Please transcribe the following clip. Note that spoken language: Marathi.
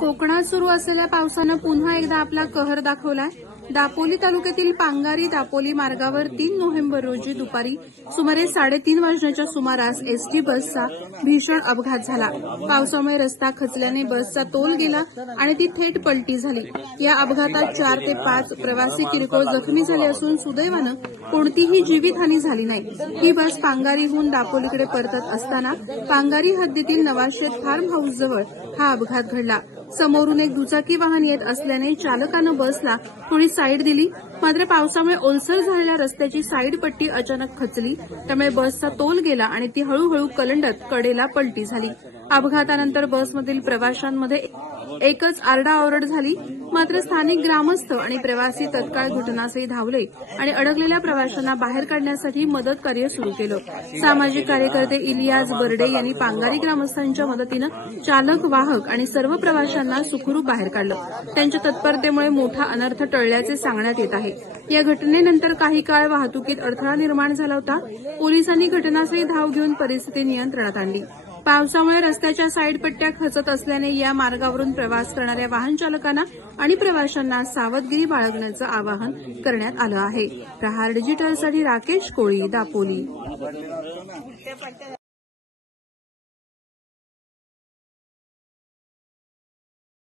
कोकणात सुरू असलेल्या पावसानं पुन्हा एकदा आपला कहर दाखवलाय. दापोली तालुक्यातील पांगारी दापोली मार्गावर तीन नोव्हेंबर रोजी दुपारी सुमारे साडेतीन वाजण्याच्या सुमारास एसटी बसचा भीषण अपघात झाला. पावसामुळे रस्ता खचल्याने बसचा तोल गेला आणि ती थेट पलटी झाली. या अपघातात चार ते पाच प्रवासी किरकोळ जखमी झाले असून सुदैवानं कोणतीही जीवितहानी झाली नाही. ही बस पांगारीहून दापोलीकडे परतत असताना पांगारी हद्दीतील नवाशेत फार्म हाऊस जवळ हा अपघात घडला. समोरून एक दुचाकी वाहन येत असल्याने चालकानं बसला थोडी साईड दिली. मात्र पावसामुळे ओलसर झालेल्या रस्त्याची साईड पट्टी अचानक खचली. त्यामुळे बसचा तोल गेला आणि ती हळूहळू कलंडत कडेला पलटी झाली. अपघातानंतर बसमधील प्रवाशांमध्ये एकच आरडाओरड झाली. मात्र स्थानिक ग्रामस्थ आणि प्रवासी तत्काळ घटनास्थळी धावले आणि अडकलेल्या प्रवाशांना बाहेर काढण्यासाठी मदत कार्य सुरू केलं. सामाजिक कार्यकर्ते इलियास बर्डे यांनी पांगारी ग्रामस्थांच्या मदतीनं चालक वाहक आणि सर्व प्रवाशांना सुखरूप बाहेर काढलं. त्यांच्या तत्परतेमुळे मोठा अनर्थ टळल्याचे सांगण्यात येत आहे. या घटनेनंतर काही काळ वाहतुकीत अडथळा निर्माण झाला होता. पोलिसांनी घटनास्थळी धाव घेऊन परिस्थिती नियंत्रणात आणली. पावसामुळे रस्त्याच्या साईड पट्ट्या खचत असल्याने या मार्गावरून प्रवास करणाऱ्या वाहन चालकांना आणि प्रवाशांना सावधगिरी बाळगण्याचं आवाहन करण्यात आलं आहे. प्रहार डिजिटलसाठी राकेश कोळी दापोली.